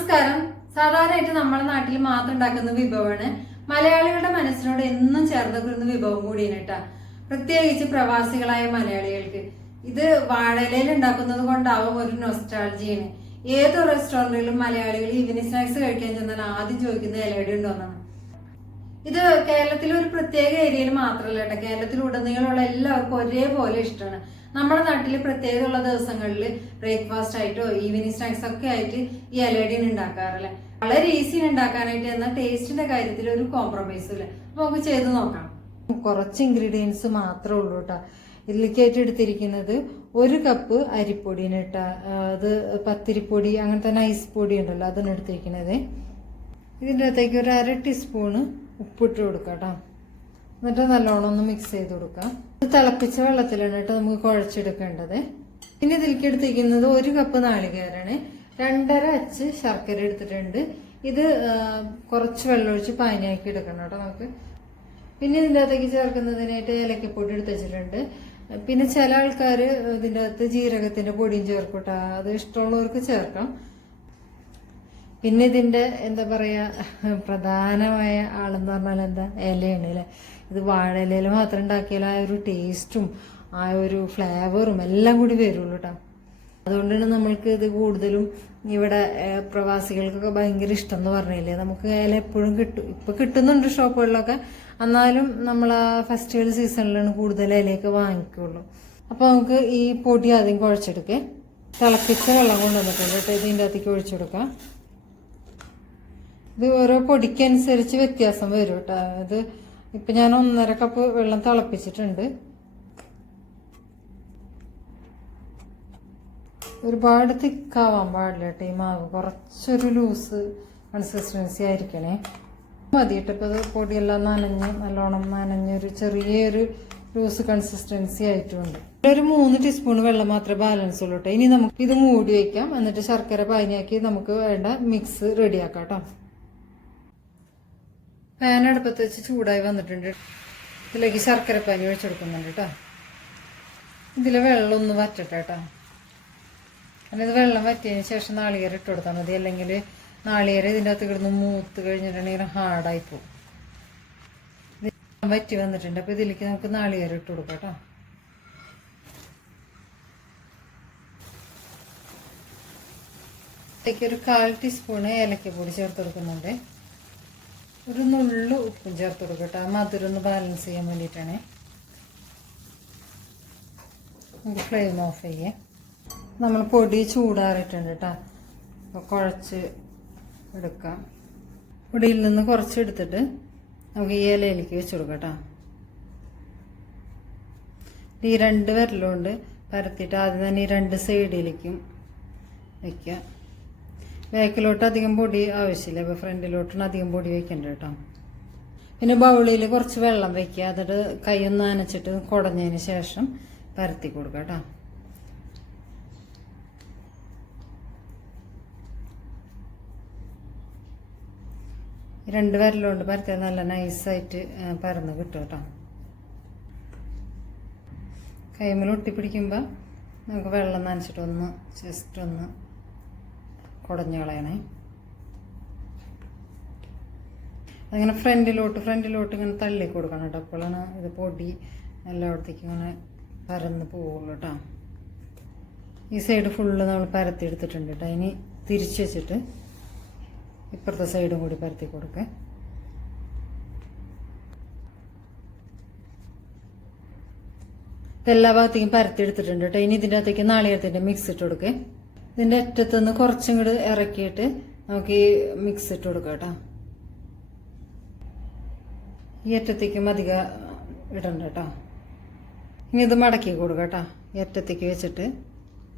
നമസ്കാരം. സാധാരണയായിട്ട് നമ്മുടെ നാട്ടിൽ മാത്രം ഉണ്ടാക്കുന്ന വിഭവമാണ്. മലയാളികളുടെ മനസ്സിനോട് എന്നും ചേർന്ന് നിൽക്കുന്ന വിഭവം കൂടിയാണ് കേട്ടാ. പ്രത്യേകിച്ച് പ്രവാസികളായ മലയാളികൾക്ക്. ഇത് വാഴയിലയിൽ ഉണ്ടാക്കുന്നത് കൊണ്ടാവും ഒരു നൊസ്റ്റാൾജിയാണ് ഏത് റെസ്റ്റോറന്റിലും മലയാളികൾ ഈവനിങ് സ്നാക്സ് കഴിക്കാൻ ചെന്നാൽ ആദ്യം ചോദിക്കുന്ന ഇലയുടെ ഉണ്ടോന്നാണ് ഇത് കേരളത്തിലെ ഒരു പ്രത്യേക ഏരിയയിൽ മാത്രമല്ല കേട്ടോ. കേരളത്തിലുടനീളമുള്ള എല്ലാവർക്കും ഒരേപോലെ ഇഷ്ടമാണ്. നമ്മുടെ നാട്ടിൽ പ്രത്യേകമുള്ള ദിവസങ്ങളിൽ ബ്രേക്ക്ഫാസ്റ്റ് ആയിട്ടോ ഈവനിങ് സ്നാക്സ് ഒക്കെ ആയിട്ട് ഈ അലേഡിയൻ ഉണ്ടാക്കാറില്ല? വളരെ ഈസി ഉണ്ടാക്കാനായിട്ട് എന്നാൽ ടേസ്റ്റിന്റെ കാര്യത്തിൽ ഒരു കോംപ്രമൈസും ഇല്ല. അപ്പൊ നമുക്ക് ചെയ്ത് നോക്കാം. കുറച്ച് ഇൻഗ്രീഡിയൻസ് മാത്രമേ ഉള്ളൂ കേട്ടോ. ഇതിലേക്കായിട്ട് എടുത്തിരിക്കുന്നത് ഒരു കപ്പ് അരിപ്പൊടിന് കേട്ടോ. അത് പത്തിരിപ്പൊടി അങ്ങനത്തെ ഐസ് പൊടി ഉണ്ടല്ലോ അതാണ് എടുത്തിരിക്കുന്നത്. ഇതിന്റെ അകത്തേക്ക് ഒരു അര ടീസ്പൂണ് ഉപ്പിട്ട് കൊടുക്കുക കേട്ടോ എന്നിട്ട് നല്ലോണം ഒന്ന് മിക്സ് ചെയ്ത് കൊടുക്കാം. ഇത് തിളപ്പിച്ച വെള്ളത്തിലാണ് കേട്ടോ നമുക്ക് കുഴച്ചെടുക്കേണ്ടത്. ഇനി ഇതിലേക്ക് എടുത്തിരിക്കുന്നത് ഒരു കപ്പ് നാളികേരാണ് രണ്ടര അച്ച് ശർക്കര എടുത്തിട്ടുണ്ട്. ഇത് കുറച്ച് വെള്ളമൊഴിച്ച് പാനിയാക്കി എടുക്കണം കേട്ടോ നമുക്ക്. പിന്നെ ഇതിന്റെ അകത്തേക്ക് ചേർക്കുന്നതിനായിട്ട് ഏലക്കപ്പൊടി എടുത്ത് വെച്ചിട്ടുണ്ട്. പിന്നെ ചില ആൾക്കാർ ഇതിന്റെ അകത്ത് ജീരകത്തിന്റെ പൊടിയും ചേർക്കൂട്ടാ കേട്ടോ അത് ഇഷ്ടമുള്ളവർക്ക് ചേർക്കാം. പിന്നെ ഇതിന്റെ എന്താ പറയാ പ്രധാനമായ ആളെന്ന് പറഞ്ഞാൽ എന്താ ഇലയാണ് അല്ലേ? ഇത് വാഴയിലയിൽ മാത്രം ഉണ്ടാക്കിയാൽ ആ ഒരു ടേസ്റ്റും ആ ഒരു ഫ്ലേവറും എല്ലാം കൂടി വരുള്ളൂ കേട്ടോ അതുകൊണ്ടാണ് നമ്മൾക്ക് ഇത് കൂടുതലും ഇവിടെ പ്രവാസികൾക്കൊക്കെ ഭയങ്കര ഇഷ്ടം എന്ന് പറഞ്ഞില്ലേ? നമുക്ക് ഇല എപ്പോഴും കിട്ടും. ഇപ്പൊ കിട്ടുന്നുണ്ട് ഷോപ്പുകളിലൊക്കെ. എന്നാലും നമ്മൾ ആ ഫെസ്റ്റിവൽ സീസണിലാണ് കൂടുതൽ ഇലയൊക്കെ വാങ്ങിക്കുള്ളൂ. അപ്പോൾ നമുക്ക് ഈ പൊടി ആദ്യം കുഴച്ചെടുക്കേ. തിളപ്പിച്ച വെള്ളം കൊണ്ടുവന്നിട്ടുണ്ട് കേട്ടോ ഇതിന്റെ അകത്തേക്ക് ഒഴിച്ചെടുക്കാം. ഇത് ഓരോ പൊടിക്കനുസരിച്ച് വ്യത്യാസം വരും കേട്ടോ. ഇത് ഇപ്പൊ ഞാൻ ഒന്നര കപ്പ് വെള്ളം തിളപ്പിച്ചിട്ടുണ്ട്. ഒരുപാട് തിക്കാവാൻ പാടില്ല കേട്ടോ ഈ മാവ്. കുറച്ചൊരു ലൂസ് കൺസിസ്റ്റൻസി ആയിരിക്കണേ. മതി കേട്ടോ. പൊടിയെല്ലാം നനഞ്ഞ് നല്ലോണം നനഞ്ഞൊരു ചെറിയൊരു ലൂസ് കൺസിസ്റ്റൻസി ആയിട്ടുണ്ട്. ഒരു മൂന്ന് ടീസ്പൂൺ വെള്ളം മാത്രമേ ബാലൻസ് ഉള്ളൂ കേട്ടോ. ഇനി നമുക്ക് ഇത് മൂടി വെക്കാം. എന്നിട്ട് ശർക്കര പാനിയാക്കി നമുക്ക് വേണ്ട മിക്സ് റെഡിയാക്കാം കേട്ടോ. പാൻ അടുപ്പത്ത് വെച്ച് ചൂടായി വന്നിട്ടുണ്ട്. ഇതിലേക്ക് ശർക്കര പാനി ഒഴിച്ചെടുക്കുന്നുണ്ട് കേട്ടോ. ഇതിലെ വെള്ളം ഒന്ന് വറ്റട്ടെ കേട്ടോ. കാരണം ഇത് വെള്ളം വറ്റിയതിന് ശേഷം നാളികേരം ഇട്ട് കൊടുത്താൽ മതി. അല്ലെങ്കിൽ നാളികേരം ഇതിന്റെ അകത്ത് കിടന്ന് മൂത്ത് കഴിഞ്ഞിട്ടുണ്ടെങ്കിൽ ഹാർഡായി പോകും. വറ്റി വന്നിട്ടുണ്ട്. അപ്പോൾ ഇതിലേക്ക് നമുക്ക് നാളികേരം ഇട്ട് കൊടുക്കാം കേട്ടോ. ഒരു കാൽ ടീസ്പൂണ് ഏലക്കപ്പൊടി ചേർത്ത് കൊടുക്കുന്നുണ്ട്. ഒരു നുള്ളു ഉപ്പും ചേർത്ത് കൊടുക്കട്ടെ ആ മധുരം ഒന്ന് ബാലൻസ് ചെയ്യാൻ വേണ്ടിയിട്ടാണ്. നമുക്ക് ഫ്ലെയിം ഓഫ് ചെയ്യേ. നമ്മൾ പൊടി ചൂടാറിയിട്ടുണ്ട് കേട്ടോ. അപ്പോൾ കുഴച്ച് എടുക്കാം. പൊടിയിൽ നിന്ന് കുറച്ച് എടുത്തിട്ട് നമുക്ക് ഈ ഇലയിലേക്ക് വെച്ച് കൊടുക്കാം കേട്ടോ. ഈ രണ്ട് വിരലുകൊണ്ട് പരത്തിയിട്ട് ആദ്യം തന്നെ ഈ രണ്ട് സൈഡിലേക്കും വയ്ക്കുക ബാക്കിലോട്ട് അധികം പൊടി ആവശ്യമില്ല. ഇപ്പോൾ ഫ്രണ്ടിലോട്ടാണ് അധികം പൊടി വെക്കേണ്ടത് കേട്ടോ. പിന്നെ ബൗളിയിൽ കുറച്ച് വെള്ളം വെക്കുക. എന്നിട്ട് കൈയൊന്ന് നനച്ചിട്ട് കുടഞ്ഞതിന് ശേഷം പരത്തി കൊടുക്കുക കേട്ടോ. രണ്ട് വിരലുകൊണ്ട് പരത്തിയ നല്ല നൈസായിട്ട് പരന്ന് കിട്ടും കേട്ടോ. കൈമേൽ ഒട്ടിപ്പിടിക്കുമ്പോൾ നമുക്ക് വെള്ളം നനച്ചിട്ടൊന്ന് ജസ്റ്റ് ഒന്ന് കുടഞ്ഞു കളയണേ അതിങ്ങനെ ഫ്രണ്ടിലോട്ട് ഫ്രണ്ടിലോട്ട് ഇങ്ങനെ തള്ളി കൊടുക്കണം കേട്ടോ. അപ്പോഴാണ് ഇത് പൊടി എല്ലായിടത്തേക്കും ഇങ്ങനെ പരന്ന് പോവുള്ളൂ കേട്ടോ. ഈ സൈഡ് ഫുള്ള് നമ്മൾ പരത്തി എടുത്തിട്ടുണ്ട് കേട്ടോ. ഇനി തിരിച്ച് വെച്ചിട്ട് ഇപ്പുറത്തെ സൈഡും കൂടി പരത്തി കൊടുക്കേ. എല്ലാ ഭാഗത്തേക്കും പരത്തി എടുത്തിട്ടുണ്ട് കേട്ടോ. ഇനി ഇതിന്റെ അകത്തേക്ക് നാളികേരത്തിന്റെ മിക്സ് ഇട്ട് കൊടുക്കേ. ഇതിന്റെ അറ്റത്തുനിന്ന് കുറച്ചും കൂടി ഇറക്കിയിട്ട് നമുക്ക് ഈ മിക്സ് ഇട്ട് കൊടുക്കാം കേട്ടോ. ഈ അറ്റത്തേക്കും അധികം ഇടണ്ട കേട്ടോ. ഇനി ഇത് മടക്കി കൊടുക്കാം കേട്ടോ. ഈ അറ്റത്തേക്ക് വെച്ചിട്ട്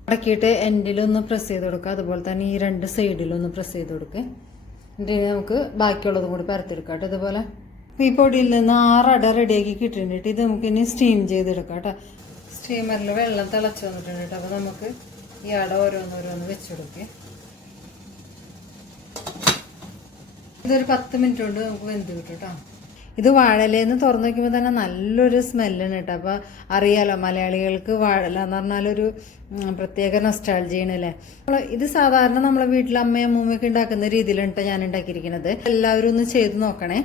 മടക്കിയിട്ട് എൻഡിലൊന്ന് പ്രസ് ചെയ്ത് കൊടുക്കുക അതുപോലെ തന്നെ ഈ രണ്ട് സൈഡിലൊന്ന് പ്രസ് ചെയ്ത് കൊടുക്കുക എന്നിട്ട് നമുക്ക് ബാക്കിയുള്ളതും കൂടി പരത്തെടുക്കാം കേട്ടോ. ഇതുപോലെ ഈ പൊടിയിൽ നിന്ന് ആറട റെഡിയാക്കി കിട്ടിയിട്ടുണ്ട് ഇത് നമുക്ക് ഇനി സ്റ്റീം ചെയ്തെടുക്കാം കേട്ടോ. സ്റ്റീമറിൽ വെള്ളം തിളച്ച് വന്നിട്ടുണ്ട് കേട്ടോ. അപ്പോൾ നമുക്ക് ഈ അട ഓരോന്നോരോന്ന് വെച്ച് കൊടുക്കേ ഇതൊരു പത്ത് മിനിറ്റ് കൊണ്ട് നമുക്ക് വെന്ത് കിട്ടും കേട്ടോ ഇത് വാഴലേന്ന് തുറന്നു നോക്കുമ്പോൾ തന്നെ നല്ലൊരു സ്മെല്ലാണ് കേട്ടോ അപ്പോൾ അറിയാലോ മലയാളികൾക്ക് വാഴല എന്ന് പറഞ്ഞാലൊരു പ്രത്യേക നൊസ്റ്റാൾജിയാണ് അല്ലേ നമ്മൾ ഇത് സാധാരണ നമ്മളെ വീട്ടിൽ അമ്മയും അമ്മൂമ്മയൊക്കെ ഉണ്ടാക്കുന്ന രീതിയിലാണ് കേട്ടോ ഞാൻ ഉണ്ടാക്കിയിരിക്കുന്നത്. എല്ലാവരും ഒന്ന് ചെയ്ത് നോക്കണേ.